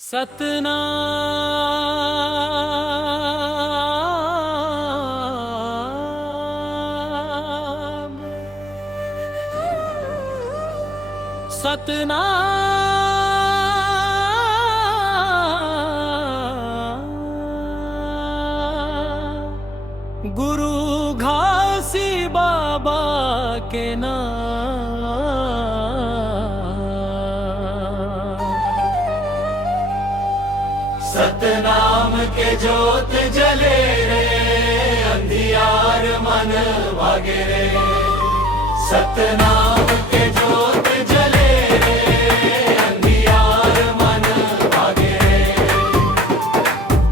सतनाम सतनाम गुरु घासी बाबा के नाम। सतनाम के जोत जले रे, अंधियार मन भागे रे। सतनाम के जोत जले रे, अंधियार मन भागे रे।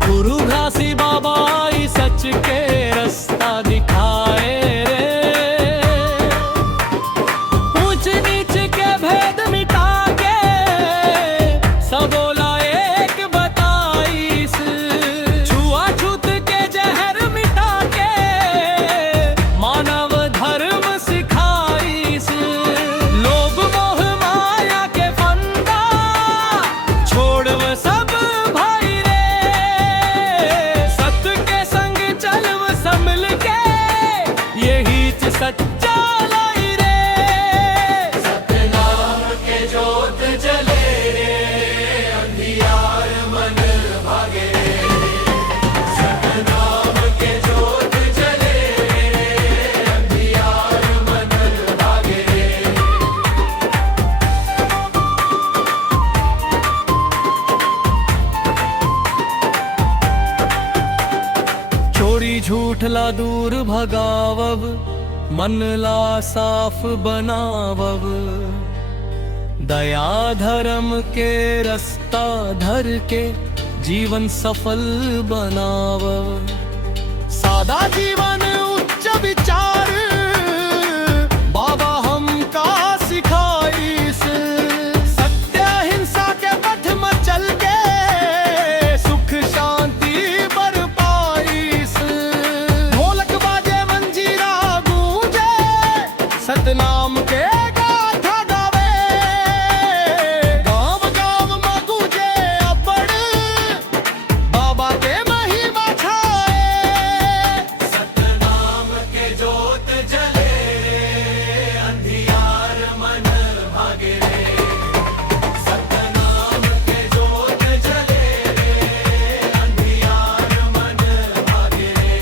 गुरु घासी बाबा ही सच के रास्ता दिखाए रे। ऊंच नीच के भेद मिटा के सबोला एक बताईस। छुआछूत के जहर मिटा के मानव धर्म सिखाईस। लोभ मोह माया के फंदा छोड़ वो सब भाई रे। सत्य के संग चल वो संभल के, यही सच्चा लाई रे। सतनाम के जोत जले रे, अंधियार मन भागे रे। सतनाम के जोत जले रे, अंधियार मन भागे रे। चोरी झूठ ला दूर भगावब, मन ला साफ बनावब। दया धर्म के रास्ता धर के जीवन सफल बनावब। सादा जीवन उच्च विचार बाबा हमका सिखाईस। सत्य हिंसा के पथ में चल के सुख शांति बरपाईस। ढोलक बाजे मंजीरा गूंजे, सतनाम के गाथा गावे। गाँव गाँव में गूंजे अब्बड़ बाबा के महिमा छाए। सतनाम के जोत जले रे, अंधियार मन भागे रे। सतनाम के जोत जले रे, अंधियार मन भागे रे।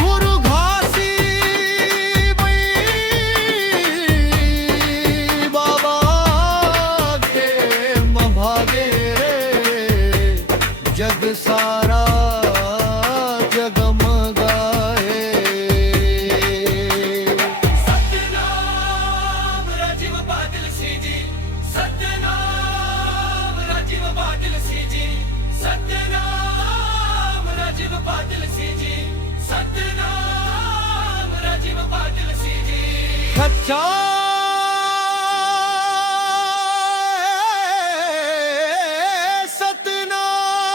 गुरु घासी बाबा के भागे रे। जग सारा जगमगाए। सतनाम राजीव बादल सी जी। सतनाम राजीव बादल सी जी। सतनाम राजीव बादल सी जी। सतनाम राजीव बादल सी जी। सच्चा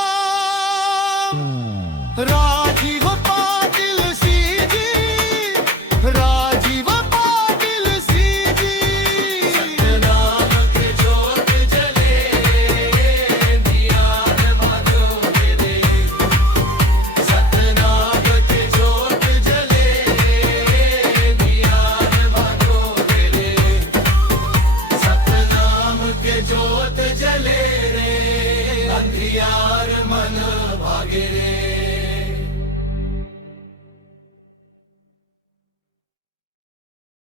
सतनाम राजीव पाटिल सी जी। राजीव पाटिल सी जी। सतनाम के जोत जले रे, अंधियार भागोगे रे। सतनाम के जोत जले रे, अंधियार भागोगे रे। सतनाम के जोत जले रे, अंधियार मन भागे रे।